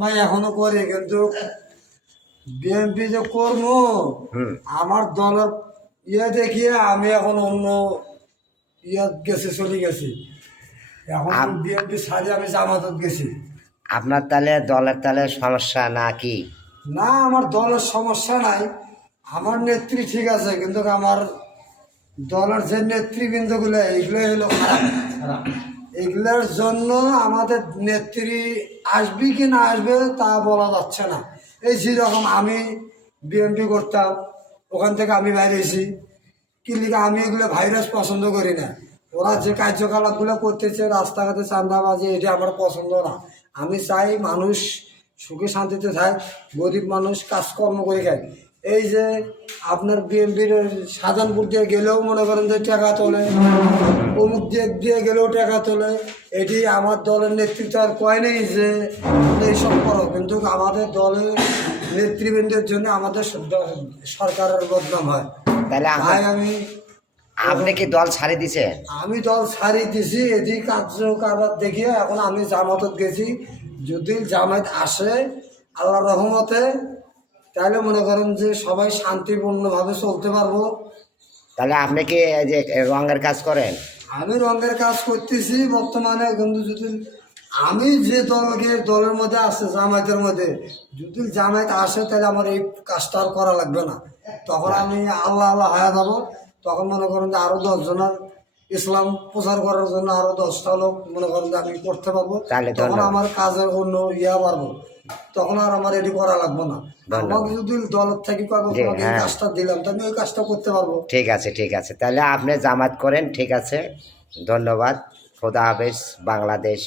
ভাই এখনো করে, কিন্তু বিএনপি যে করবো আমার দলের দেখিয়ে আমি এখন অন্য গেছি, চলে গেছি। এখন বিএনপি ছাড়িয়ে আমি জামাতত গেছি। আপনার তাহলে দলের তাহলে সমস্যা নাকি? না, আমার দলের সমস্যা নাই, আমার নেত্রী ঠিক আছে, কিন্তু আমার দলের যে নেতৃবৃন্দগুলো এইগুলো হলো খারাপ। এগুলোর জন্য আমাদের নেত্রী আসবে কি না আসবে তা বলা যাচ্ছে না। এই যেরকম আমি বিএনপি করতাম, ওখান থেকে আমি বাইরেছি কি লিখে, আমি এগুলো ভাইরাস পছন্দ করি না। ওরা যে কার্যকলাপগুলো করতেছে, রাস্তাঘাটে চাঁদাবাজি, এটা আমার পছন্দ না। আমি চাই মানুষ সুখে শান্তিতে থাক, গরিব মানুষ কাজকর্ম করে খায়। এই যে আপনার বিএনপির সাজানপুর দিয়ে গেলেও মনে করেন যে টাকা তোলে, অমুক দিয়ে গেলেও টাকা তোলে। এটি আমার দলের নেতৃত্ব আর কয় নেই যে এইসব করো, কিন্তু আমাদের দলের নেতৃবৃন্দের জন্য আমাদের সরকারের বদনাম হয়। তাহলে ভাই আপনি কি দল ছাড়ি দিছে? আমি দল ছাড়িয়ে দিছি, এটি কার্যকারবার দেখিয়ে এখন আমি জামাতত গেছি। যদি জামাত আসে আল্লাহ রহমতে, তাহলে মনে করেন যে সবাই শান্তিপূর্ণভাবে চলতে পারবো। তাহলে আপনি কি এই যে রঙের কাজ করেন? আমি রঙের কাজ করতেছি বর্তমানে, কিন্তু যদি আমি যে দলের মধ্যে আছে জামায়াতের মধ্যে, যদি জামায়াত আসে তাহলে আমার এই কাজটা আর করা লাগবে না। তখন আমি আল্লাহ আল্লাহ হয়ে যাবো। তখন মনে করেন যে আরো 10 জনের ইসলাম প্রচার করার জন্য আরো 10টা লোক মনে করেন যে আমি করতে পারবো। তখন আমার কাজের অন্য পারবো, তখন আর আমার এটি করা লাগবে না। আমাকে যদি দলের থেকে করবো, তোমাকে এই কাজটা দিলাম, তো আমি ওই কাজটা করতে পারবো। ঠিক আছে, ঠিক আছে, তাহলে আপনি জামাত করেন, ঠিক আছে, ধন্যবাদ, খোদা হাফেজ, বাংলাদেশ।